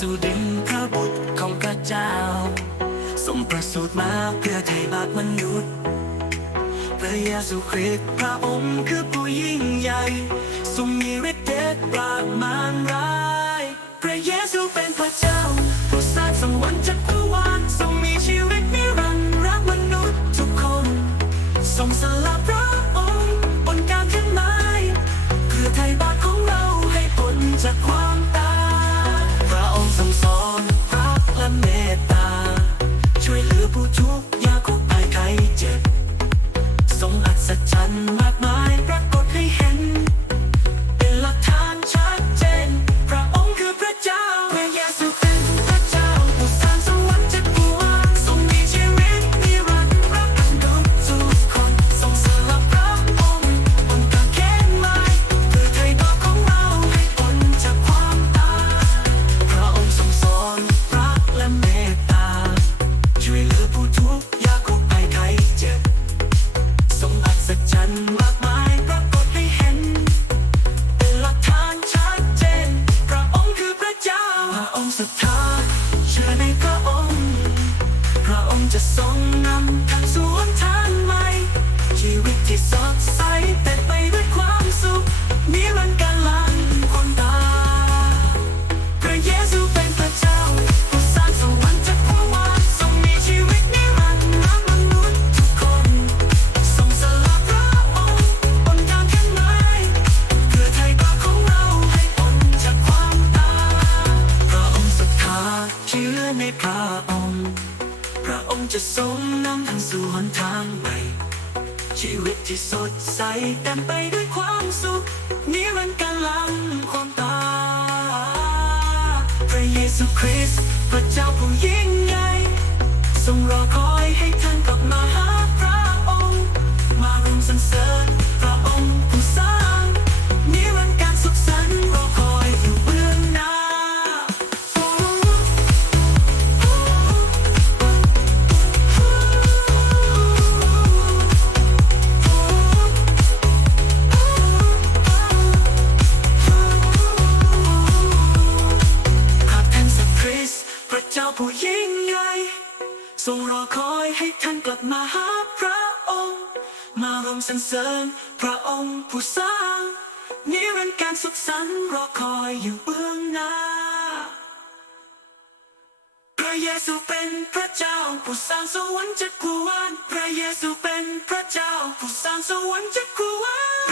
สู่ดินพระบุตรของพระเจ้าทรงประสูติมาเพื่อไถ่บาปมนุษย์พระเยซูคริสต์พระองค์คือผู้ยิ่งใหญ่ทรงมีฤทธิ์เดชปราบมารร้าย ธาเชื่อในพระองค์ พระองค์จะทรงนำทางสู่หนทางใหม่ ชีวิตที่สดใสเต็มไปด้วยความสุขนิรันดร์กาลังความตายพระเยซูคริสต์พระเจ้าผู้ยิ่งใหญ่ทรงรอคอยให้ท่านกลับมาหาพระ ผู้ยิ่งใหญ่ทรงรอคอยให้ท่านกลับมาหาพระองค์ มาร่วมสรรเสริญพระองค์ผู้สร้างนิรันดร์การสุขสันต์รอคอยอยู่เบื้องหน้า พระเยซูเป็นพระเจ้าผู้สร้างสวรรค์จักรวาลพระเยซูเป็นพระเจ้าผู้สร้างสวรรค์จักรวาล